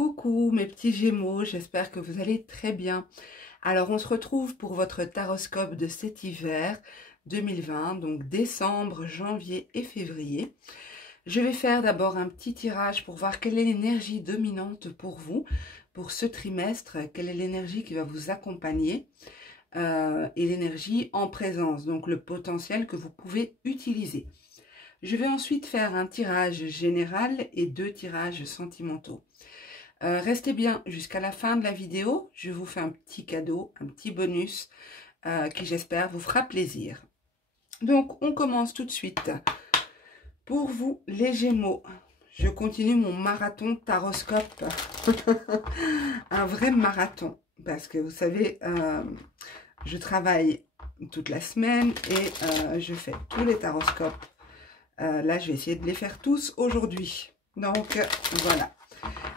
Coucou mes petits Gémeaux, j'espère que vous allez très bien. Alors on se retrouve pour votre taroscope de cet hiver 2020, donc décembre, janvier et février. Je vais faire d'abord un petit tirage pour voir quelle est l'énergie dominante pour vous, pour ce trimestre, quelle est l'énergie qui va vous accompagner et l'énergie en présence, donc le potentiel que vous pouvez utiliser. Je vais ensuite faire un tirage général et 2 tirages sentimentaux. Restez bien jusqu'à la fin de la vidéo, je vous fais un petit cadeau, un petit bonus qui j'espère vous fera plaisir. Donc on commence tout de suite. Pour vous les Gémeaux, je continue mon marathon taroscope, un vrai marathon, parce que vous savez, je travaille toute la semaine et je fais tous les taroscopes. Là je vais essayer de les faire tous aujourd'hui, donc voilà.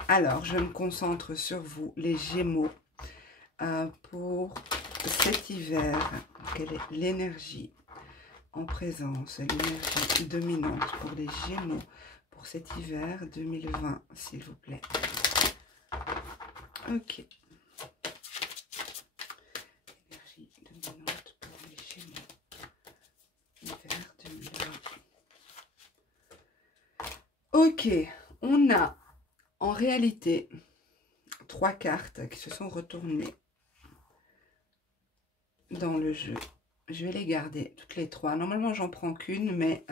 Alors, je me concentre sur vous, les Gémeaux, pour cet hiver. Quelle est l'énergie en présence, l'énergie dominante pour les Gémeaux pour cet hiver 2020, s'il vous plaît. Ok. Énergie dominante pour les Gémeaux, hiver 2020. Ok, on a en réalité 3 cartes qui se sont retournées dans le jeu. Je vais les garder toutes les 3. Normalement, j'en prends qu'une, mais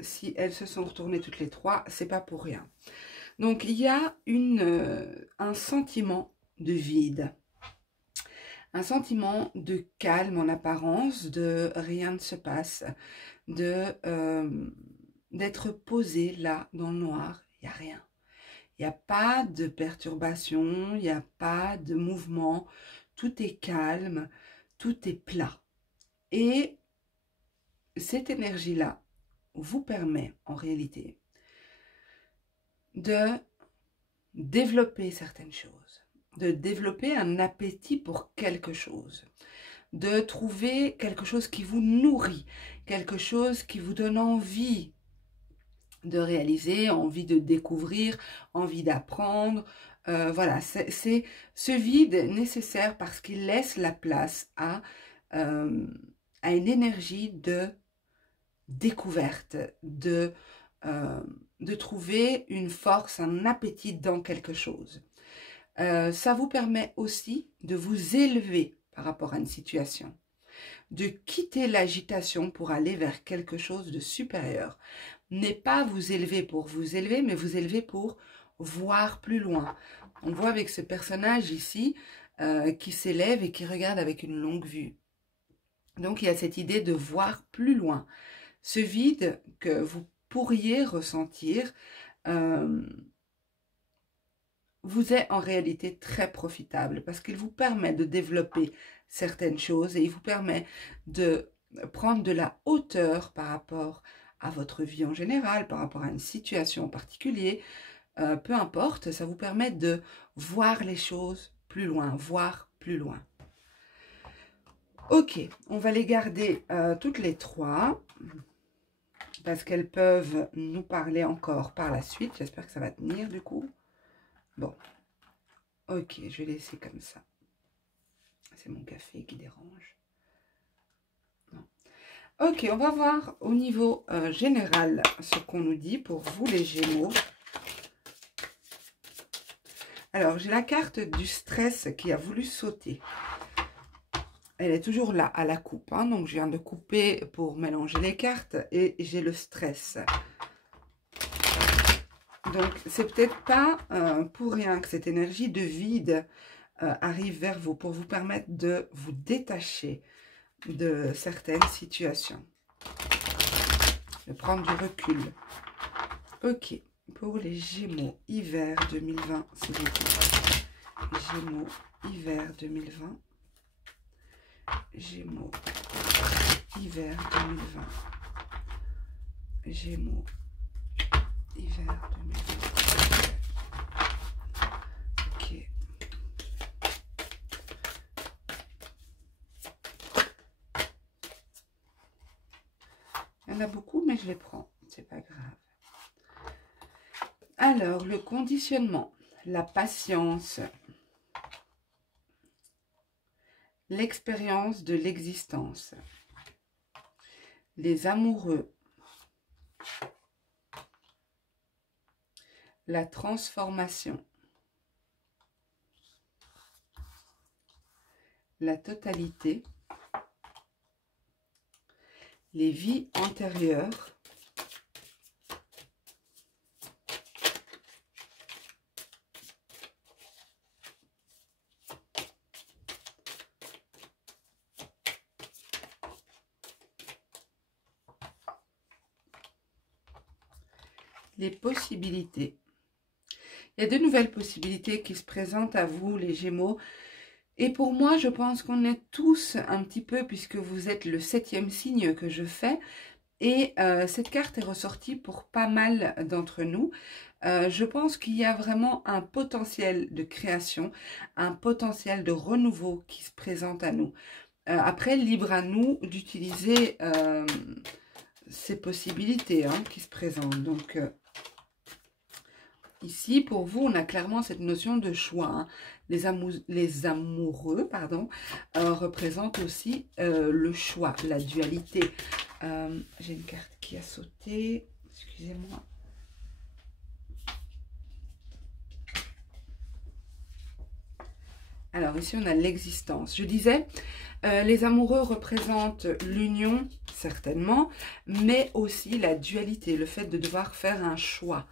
si elles se sont retournées toutes les 3, c'est pas pour rien. Donc, il y a un sentiment de vide. Un sentiment de calme en apparence, de rien ne se passe, d'être posé là, dans le noir, il n'y a rien. Il n'y a pas de perturbation, il n'y a pas de mouvement, tout est calme, tout est plat. Et cette énergie-là vous permet en réalité de développer certaines choses, de développer un appétit pour quelque chose, de trouver quelque chose qui vous nourrit, quelque chose qui vous donne envie de réaliser, envie de découvrir, envie d'apprendre. Voilà, c'est ce vide nécessaire parce qu'il laisse la place à une énergie de découverte, de trouver une force, un appétit dans quelque chose. Ça vous permet aussi de vous élever par rapport à une situation, de quitter l'agitation pour aller vers quelque chose de supérieur. N'est pas vous élever pour vous élever, mais vous élever pour voir plus loin. On voit avec ce personnage ici qui s'élève et qui regarde avec une longue vue. Donc il y a cette idée de voir plus loin. Ce vide que vous pourriez ressentir vous est en réalité très profitable parce qu'il vous permet de développer certaines choses et il vous permet de prendre de la hauteur par rapport à votre vie en général, par rapport à une situation en particulier, peu importe, ça vous permet de voir les choses plus loin, voir plus loin. Ok, on va les garder toutes les 3 parce qu'elles peuvent nous parler encore par la suite. J'espère que ça va tenir du coup. Bon, ok, je vais laisser comme ça. C'est mon café qui dérange. Non. Ok, on va voir au niveau général ce qu'on nous dit pour vous les Gémeaux. Alors, j'ai la carte du stress qui a voulu sauter. Elle est toujours là, à la coupe. Hein, donc, je viens de couper pour mélanger les cartes et j'ai le stress. Donc, c'est peut-être pas pour rien que cette énergie de vide arrive vers vous pour vous permettre de vous détacher de certaines situations. De prendre du recul. Ok, pour les Gémeaux, hiver 2020, s'il vous plaît. Gémeaux, hiver 2020. Gémeaux, hiver 2020. Gémeaux, hiver 2020. Ok. Il y en a beaucoup, mais je les prends. C'est pas grave. Alors, le conditionnement. la patience, l'expérience de l'existence, les amoureux, la transformation, la totalité, les vies antérieures, les possibilités. Il y a de nouvelles possibilités qui se présentent à vous, les Gémeaux. Et pour moi, je pense qu'on est tous un petit peu, puisque vous êtes le 7e signe que je fais. Et cette carte est ressortie pour pas mal d'entre nous. Je pense qu'il y a vraiment un potentiel de création, un potentiel de renouveau qui se présente à nous. Après, libre à nous d'utiliser ces possibilités qui se présentent. Donc, ici, pour vous, on a clairement cette notion de choix. Les amoureux, pardon, représentent aussi le choix, la dualité. J'ai une carte qui a sauté. Excusez-moi. Alors, ici, on a l'existence. Je disais, les amoureux représentent l'union, certainement, mais aussi la dualité, le fait de devoir faire un choix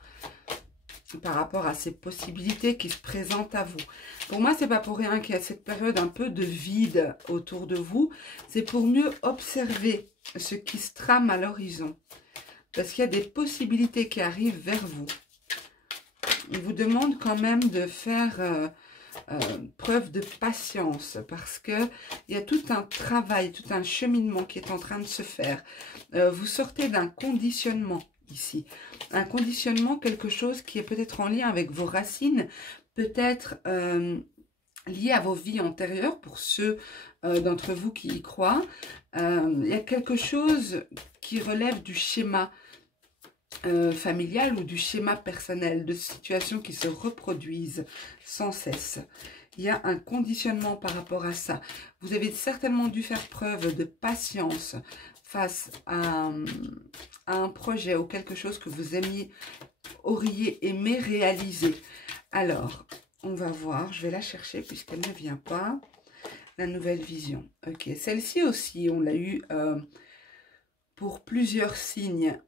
par rapport à ces possibilités qui se présentent à vous. Pour moi, c'est pas pour rien qu'il y a cette période un peu de vide autour de vous. C'est pour mieux observer ce qui se trame à l'horizon. Parce qu'il y a des possibilités qui arrivent vers vous. Il vous demande quand même de faire preuve de patience. Parce qu'il y a tout un travail, tout un cheminement qui est en train de se faire. Vous sortez d'un conditionnement. Ici, un conditionnement, quelque chose qui est peut-être en lien avec vos racines, peut-être lié à vos vies antérieures, pour ceux d'entre vous qui y croient. Il y a quelque chose qui relève du schéma familial ou du schéma personnel, de situations qui se reproduisent sans cesse. Il y a un conditionnement par rapport à ça. Vous avez certainement dû faire preuve de patience face à un projet ou quelque chose que vous auriez aimé réaliser. Alors, on va voir, je vais la chercher puisqu'elle ne vient pas. La nouvelle vision. Ok, celle-ci aussi, on l'a eu pour plusieurs signes.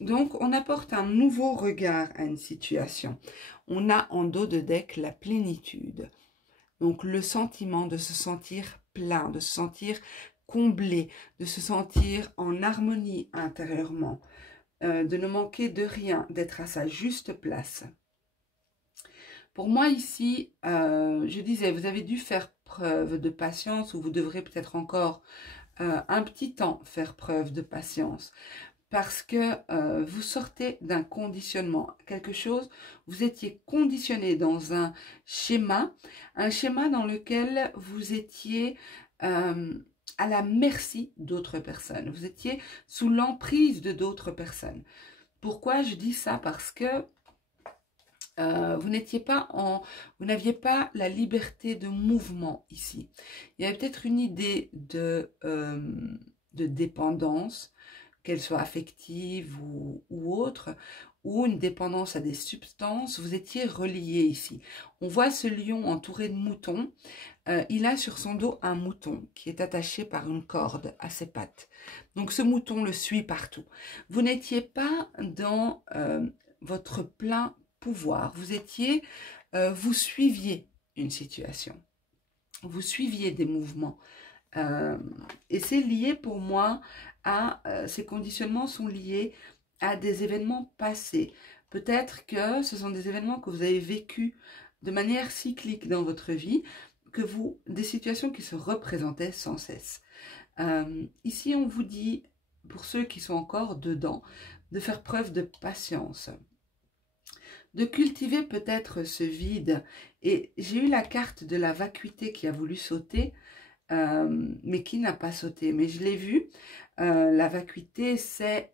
Donc, on apporte un nouveau regard à une situation. On a en dos de deck la plénitude. Donc, le sentiment de se sentir plein, de se sentir comblé, de se sentir en harmonie intérieurement, de ne manquer de rien, d'être à sa juste place. Pour moi ici, je disais, vous avez dû faire preuve de patience, ou vous devrez peut-être encore un petit temps faire preuve de patience. Parce que vous sortez d'un conditionnement, quelque chose, vous étiez conditionné dans un schéma dans lequel vous étiez à la merci d'autres personnes. Vous étiez sous l'emprise de d'autres personnes. Pourquoi je dis ça? Parce que vous n'aviez pas la liberté de mouvement ici. Il y avait peut-être une idée de dépendance, qu'elle soit affective ou autre, ou une dépendance à des substances. Vous étiez relié ici. On voit ce lion entouré de moutons. Il a sur son dos un mouton qui est attaché par une corde à ses pattes. Donc ce mouton le suit partout. Vous n'étiez pas dans votre plein pouvoir. Vous suiviez une situation. Vous suiviez des mouvements. Et c'est lié pour moi à, ces conditionnements sont liés à des événements passés. Peut-être que ce sont des événements que vous avez vécus de manière cyclique dans votre vie, des situations qui se représentaient sans cesse. Ici, on vous dit, pour ceux qui sont encore dedans, de faire preuve de patience, de cultiver peut-être ce vide. Et j'ai eu la carte de la vacuité qui a voulu sauter, mais qui n'a pas sauté. Mais je l'ai vu, la vacuité, c'est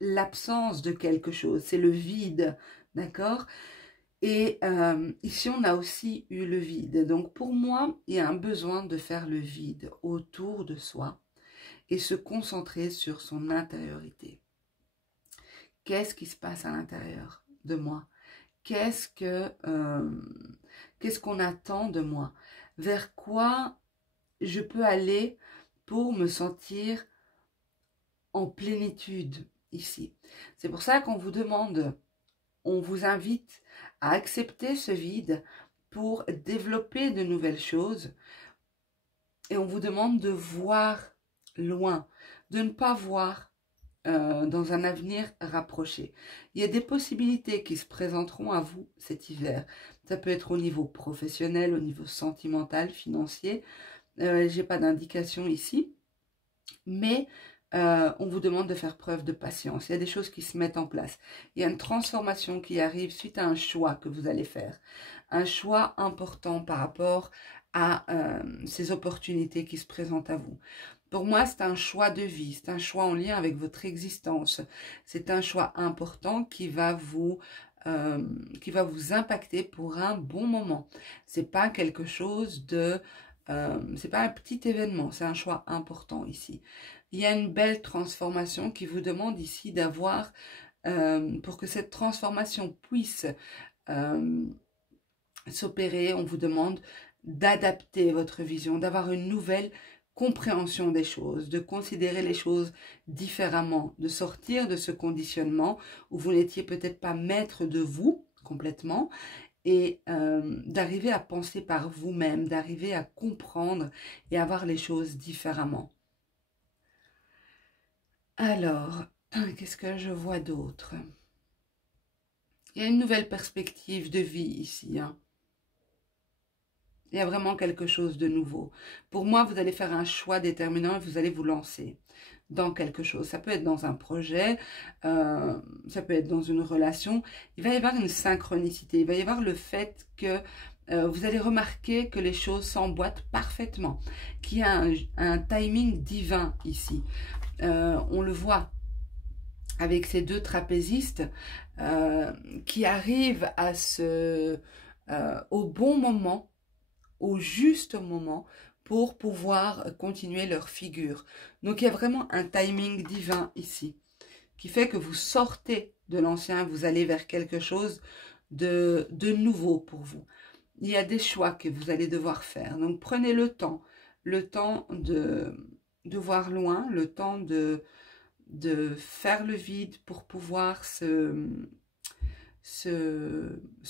l'absence de quelque chose, c'est le vide, d'accord? Et ici, on a aussi eu le vide. Donc, pour moi, il y a un besoin de faire le vide autour de soi et se concentrer sur son intériorité. Qu'est-ce qui se passe à l'intérieur de moi? Qu'est-ce qu'on attend de moi? Vers quoi je peux aller pour me sentir en plénitude ici? C'est pour ça qu'on vous demande, on vous invite à accepter ce vide pour développer de nouvelles choses. Et on vous demande de voir loin, de ne pas voir dans un avenir rapproché. Il y a des possibilités qui se présenteront à vous cet hiver. Ça peut être au niveau professionnel, au niveau sentimental, financier. Je n'ai pas d'indication ici, mais on vous demande de faire preuve de patience. Il y a des choses qui se mettent en place. Il y a une transformation qui arrive suite à un choix que vous allez faire. Un choix important par rapport à ces opportunités qui se présentent à vous. Pour moi, c'est un choix de vie, c'est un choix en lien avec votre existence. C'est un choix important qui va vous impacter pour un bon moment. C'est pas quelque chose de... c'est pas un petit événement, c'est un choix important ici. Il y a une belle transformation qui vous demande ici d'avoir, pour que cette transformation puisse s'opérer, on vous demande d'adapter votre vision, d'avoir une nouvelle compréhension des choses, de considérer les choses différemment, de sortir de ce conditionnement où vous n'étiez peut-être pas maître de vous complètement et d'arriver à penser par vous-même, d'arriver à comprendre et à voir les choses différemment. Alors, qu'est-ce que je vois d'autre? Il y a une nouvelle perspective de vie ici, hein. Il y a vraiment quelque chose de nouveau. Pour moi, vous allez faire un choix déterminant et vous allez vous lancer dans quelque chose. Ça peut être dans un projet, ça peut être dans une relation. Il va y avoir une synchronicité. Il va y avoir le fait que vous allez remarquer que les choses s'emboîtent parfaitement, qu'il y a un timing divin ici. On le voit avec ces deux trapézistes qui arrivent à au bon moment, au juste moment pour pouvoir continuer leur figure. Donc il y a vraiment un timing divin ici qui fait que vous sortez de l'ancien, vous allez vers quelque chose de nouveau pour vous. Il y a des choix que vous allez devoir faire. Donc prenez le temps de voir loin, le temps de faire le vide pour pouvoir se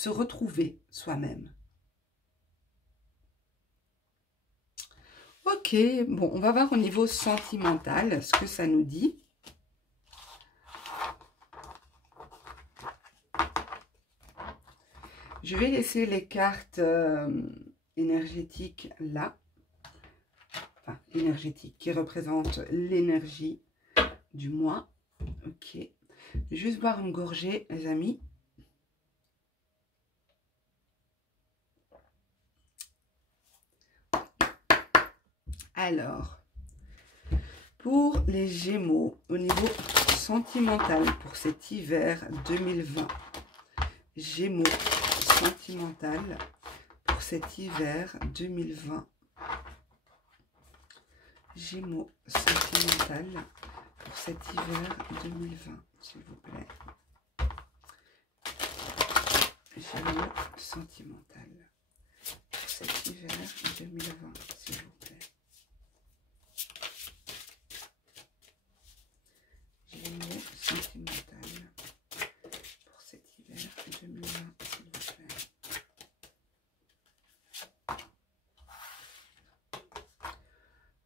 retrouver soi-même. Ok, bon, on va voir au niveau sentimental ce que ça nous dit. Je vais laisser les cartes énergétiques là. Enfin, énergétiques qui représentent l'énergie du mois. Ok. Je vais juste boire une gorgée, les amis. Alors, pour les Gémeaux, au niveau sentimental, pour cet hiver 2020, Gémeaux sentimental pour cet hiver 2020. Gémeaux sentimental pour cet hiver 2020, s'il vous plaît. Gémeaux sentimental pour cet hiver 2020, s'il vous plaît. Gémeaux sentimental pour cet hiver 2020, s'il vous plaît.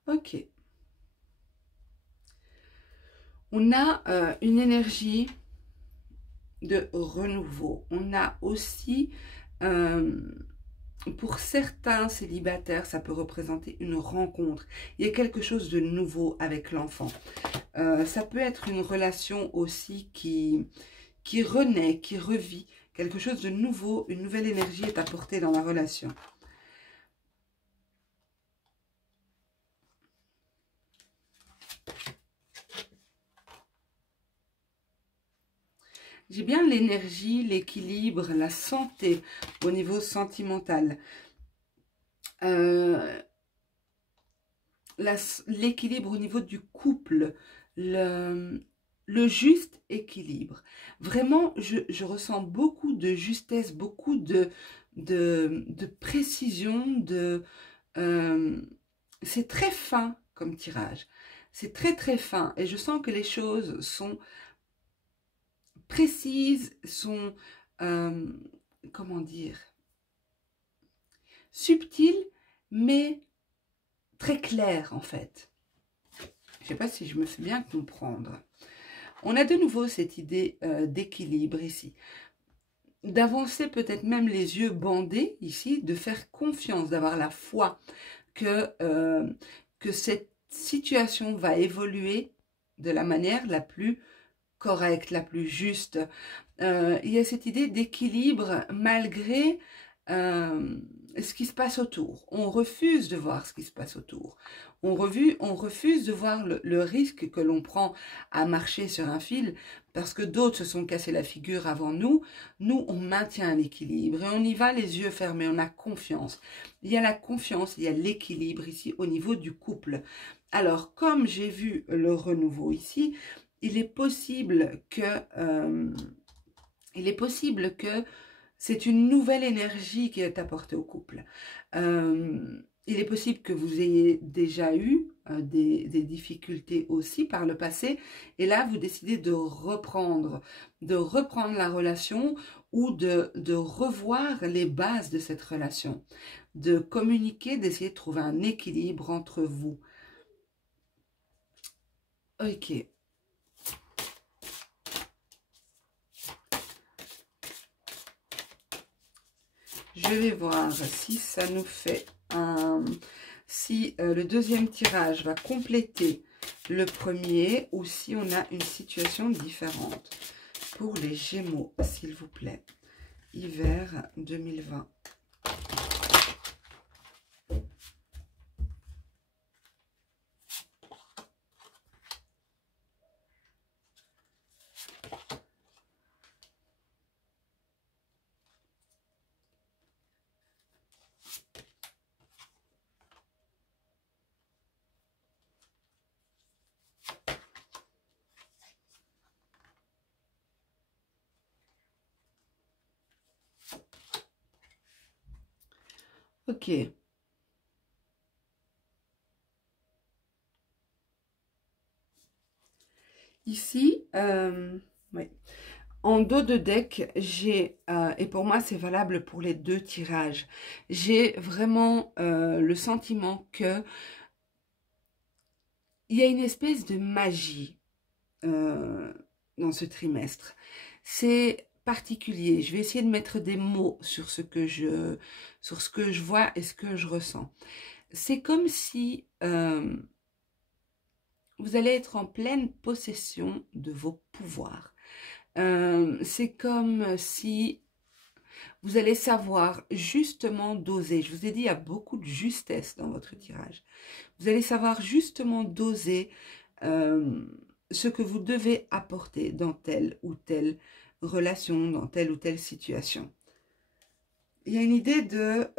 Ok. On a une énergie de renouveau. On a aussi, pour certains célibataires, ça peut représenter une rencontre. Il y a quelque chose de nouveau avec l'enfant. Ça peut être une relation aussi qui renaît, qui revit. Quelque chose de nouveau, une nouvelle énergie est apportée dans la relation. J'ai bien l'énergie, l'équilibre, la santé au niveau sentimental. L'équilibre au niveau du couple, le juste équilibre. Vraiment, je ressens beaucoup de justesse, beaucoup de précision, c'est très fin comme tirage. C'est très très fin et je sens que les choses sont précises, sont, comment dire, subtiles, mais très claires en fait. Je ne sais pas si je me fais bien comprendre. On a de nouveau cette idée d'équilibre ici. D'avancer peut-être même les yeux bandés ici, de faire confiance, d'avoir la foi que cette situation va évoluer de la manière la plus correcte, la plus juste. Il y a cette idée d'équilibre malgré ce qui se passe autour. On refuse de voir ce qui se passe autour. On refuse de voir le risque que l'on prend à marcher sur un fil parce que d'autres se sont cassés la figure avant nous. Nous, on maintient l'équilibre et on y va les yeux fermés, on a confiance. Il y a la confiance, il y a l'équilibre ici au niveau du couple. Alors, comme j'ai vu le renouveau ici, il est possible que c'est une nouvelle énergie qui est apportée au couple. Il est possible que vous ayez déjà eu des difficultés aussi par le passé. Et là, vous décidez de reprendre la relation ou de revoir les bases de cette relation. De communiquer, d'essayer de trouver un équilibre entre vous. Ok. Je vais voir si ça nous fait un... Si le deuxième tirage va compléter le premier ou si on a une situation différente. Pour les Gémeaux, s'il vous plaît. Hiver 2020. Ok. Ici, ouais. En dos de deck, j'ai, et pour moi c'est valable pour les deux tirages, j'ai vraiment le sentiment que il y a une espèce de magie dans ce trimestre. C'est particulier. Je vais essayer de mettre des mots sur ce que je vois et ce que je ressens. C'est comme si vous allez être en pleine possession de vos pouvoirs. C'est comme si vous allez savoir justement doser. Je vous ai dit, il y a beaucoup de justesse dans votre tirage. Vous allez savoir justement doser ce que vous devez apporter dans telle ou telle relation, dans telle ou telle situation. Il y a une idée de...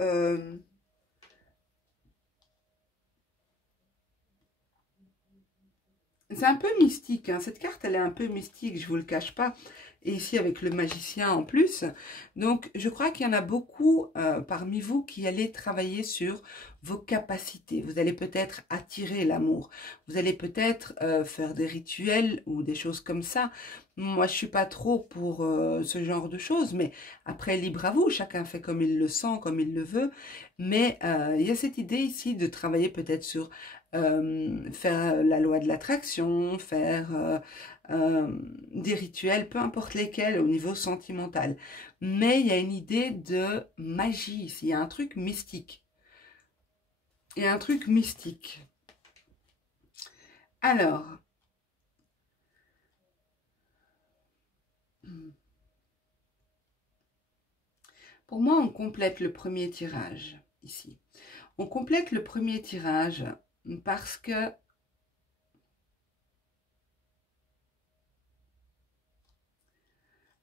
c'est un peu mystique, hein. Cette carte, elle est un peu mystique, je ne vous le cache pas. Et ici, avec le magicien en plus. Donc, je crois qu'il y en a beaucoup parmi vous qui allez travailler sur vos capacités. Vous allez peut-être attirer l'amour. Vous allez peut-être faire des rituels ou des choses comme ça. Moi, je ne suis pas trop pour ce genre de choses. Mais après, libre à vous. Chacun fait comme il le sent, comme il le veut. Mais il y a cette idée ici de travailler peut-être sur... faire la loi de l'attraction, faire des rituels, peu importe lesquels, au niveau sentimental. Mais il y a une idée de magie ici, il y a un truc mystique. Il y a un truc mystique. Alors, pour moi, on complète le premier tirage ici. On complète le premier tirage parce que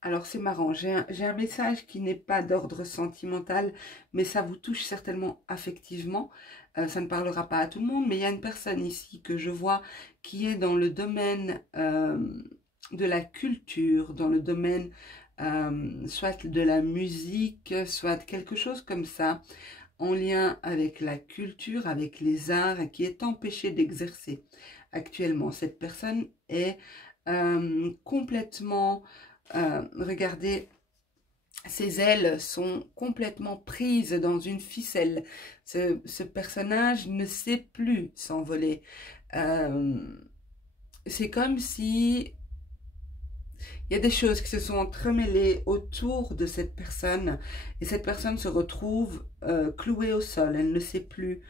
Alors c'est marrant, j'ai un message qui n'est pas d'ordre sentimental, mais ça vous touche certainement affectivement. Ça ne parlera pas à tout le monde, mais il y a une personne ici que je vois qui est dans le domaine de la culture, dans le domaine soit de la musique, soit quelque chose comme ça, en lien avec la culture, avec les arts, et qui est empêchée d'exercer actuellement. Cette personne est complètement... regardez, ses ailes sont complètement prises dans une ficelle. Ce personnage ne sait plus s'envoler. C'est comme si il y a des choses qui se sont entremêlées autour de cette personne et cette personne se retrouve clouée au sol. Elle ne sait plus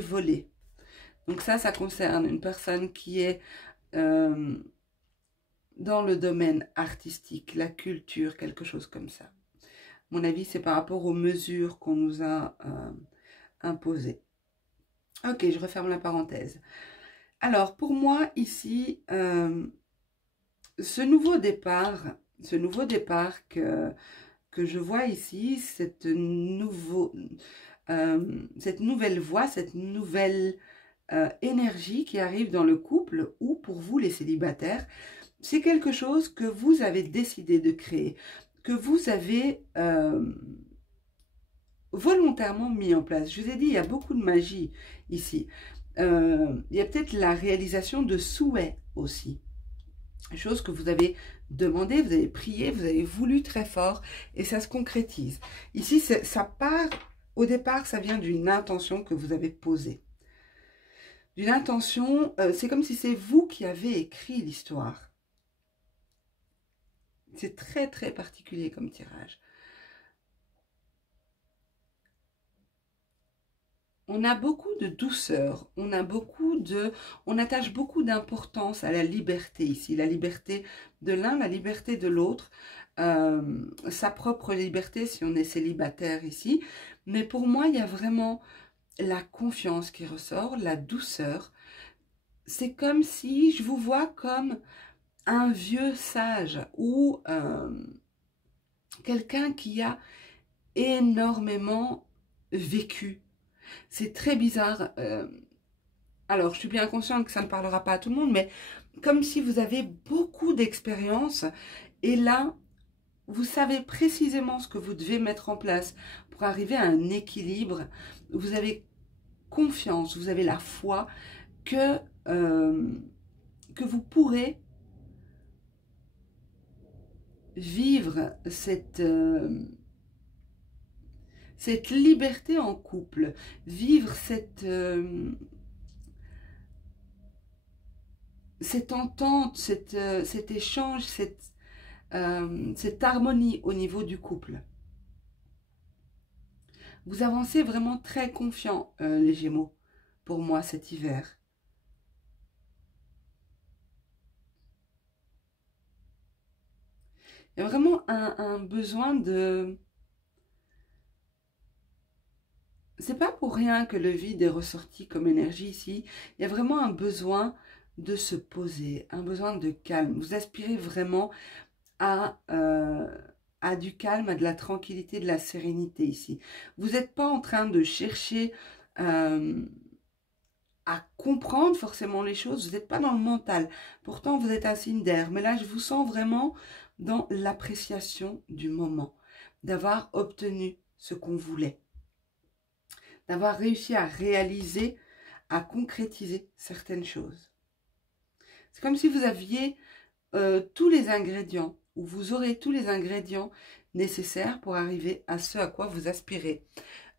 voler. Donc ça concerne une personne qui est dans le domaine artistique, la culture, quelque chose comme ça. À mon avis, c'est par rapport aux mesures qu'on nous a imposées. Ok, je referme la parenthèse. Alors, pour moi, ici, ce nouveau départ que je vois ici, cette nouvelle voie, cette nouvelle énergie qui arrive dans le couple ou pour vous les célibataires, c'est quelque chose que vous avez décidé de créer, que vous avez volontairement mis en place. Je vous ai dit, il y a beaucoup de magie ici. Il y a peut-être la réalisation de souhaits aussi. Chose que vous avez demandé, vous avez prié, vous avez voulu très fort et ça se concrétise. Ici, ça part, au départ, ça vient d'une intention que vous avez posée. D'une intention, c'est comme si c'est vous qui avez écrit l'histoire. C'est très, très particulier comme tirage. On a beaucoup de douceur, on attache beaucoup d'importance à la liberté ici. La liberté de l'un, la liberté de l'autre. Sa propre liberté si on est célibataire ici. Mais pour moi, il y a vraiment la confiance qui ressort, la douceur. C'est comme si je vous vois comme un vieux sage ou quelqu'un qui a énormément vécu. C'est très bizarre. Alors, je suis bien consciente que ça ne parlera pas à tout le monde, mais comme si vous avez beaucoup d'expérience et là, vous savez précisément ce que vous devez mettre en place pour arriver à un équilibre. Vous avez confiance, vous avez la foi que vous pourrez vivre cette liberté en couple, vivre cette entente, cet échange, cette harmonie au niveau du couple. Vous avancez vraiment très confiant, les Gémeaux, pour moi cet hiver. Il y a vraiment un besoin de... C'est pas pour rien que le vide est ressorti comme énergie ici. Il y a vraiment un besoin de se poser, un besoin de calme. Vous aspirez vraiment à du calme, à de la tranquillité, de la sérénité ici. Vous n'êtes pas en train de chercher à comprendre forcément les choses. Vous n'êtes pas dans le mental. Pourtant, vous êtes un signe d'air. Mais là, je vous sens vraiment dans l'appréciation du moment, d'avoir obtenu ce qu'on voulait, d'avoir réussi à réaliser, à concrétiser certaines choses. C'est comme si vous aviez tous les ingrédients, ou vous aurez tous les ingrédients nécessaires pour arriver à ce à quoi vous aspirez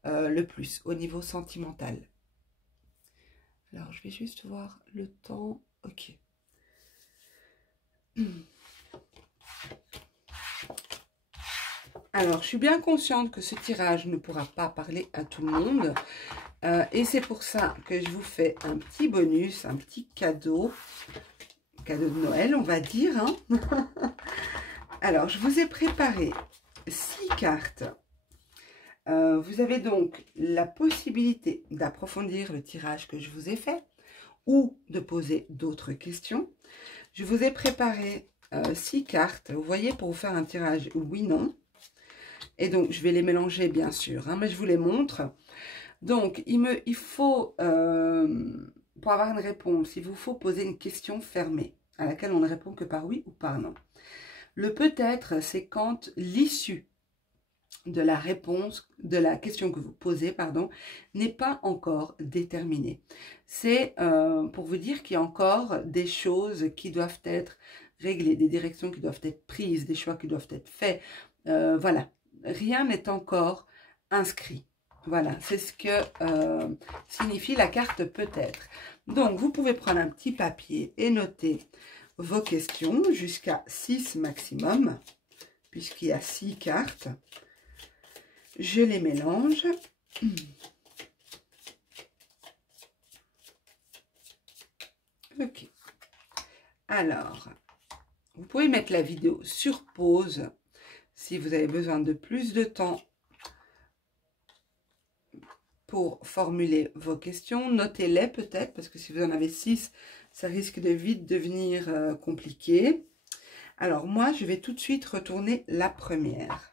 le plus au niveau sentimental. Alors, je vais juste voir le temps. Ok. Alors, je suis bien consciente que ce tirage ne pourra pas parler à tout le monde. Et c'est pour ça que je vous fais un petit bonus, un petit cadeau. Cadeau de Noël, on va dire. Hein. Alors, je vous ai préparé 6 cartes. Vous avez donc la possibilité d'approfondir le tirage que je vous ai fait ou de poser d'autres questions. Je vous ai préparé 6 cartes, vous voyez, pour vous faire un tirage oui, non. Et donc, je vais les mélanger, bien sûr, hein, mais je vous les montre. Donc, il faut, pour avoir une réponse, il vous faut poser une question fermée, à laquelle on ne répond que par oui ou par non. Le peut-être, c'est quand l'issue de la réponse, de la question que vous posez, pardon, n'est pas encore déterminée. C'est pour vous dire qu'il y a encore des choses qui doivent être réglées, des directions qui doivent être prises, des choix qui doivent être faits. Voilà, rien n'est encore inscrit. Voilà, c'est ce que signifie la carte peut-être. Donc, vous pouvez prendre un petit papier et noter vos questions jusqu'à 6 maximum, puisqu'il y a 6 cartes. Je les mélange. Ok. Alors, vous pouvez mettre la vidéo sur pause si vous avez besoin de plus de temps pour formuler vos questions. Notez-les peut-être, parce que si vous en avez 6, ça risque de vite devenir compliqué. Alors, moi, je vais tout de suite retourner la première.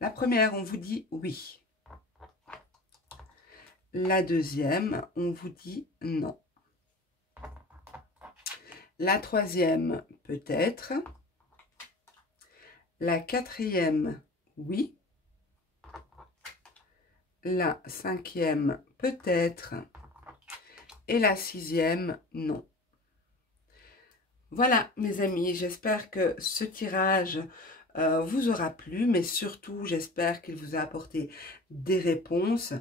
La première, on vous dit oui. La deuxième, on vous dit non. La troisième, peut-être. La quatrième, oui. La cinquième, peut-être. Et la sixième, non. Voilà, mes amis, j'espère que ce tirage vous aura plu, mais surtout, j'espère qu'il vous a apporté des réponses,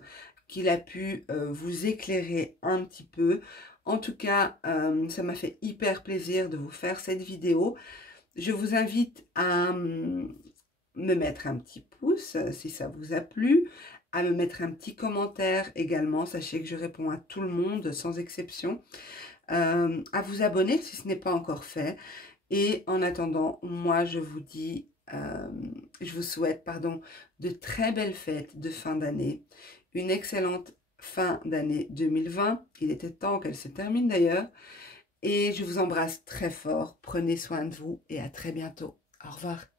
qu'il a pu vous éclairer un petit peu. En tout cas, ça m'a fait hyper plaisir de vous faire cette vidéo. Je vous invite à me mettre un petit pouce si ça vous a plu, à me mettre un petit commentaire également. Sachez que je réponds à tout le monde sans exception. À vous abonner si ce n'est pas encore fait. Et en attendant, moi je vous dis, je vous souhaite, pardon, de très belles fêtes de fin d'année. Une excellente fin d'année 2020. Il était temps qu'elle se termine d'ailleurs. Et je vous embrasse très fort. Prenez soin de vous et à très bientôt. Au revoir.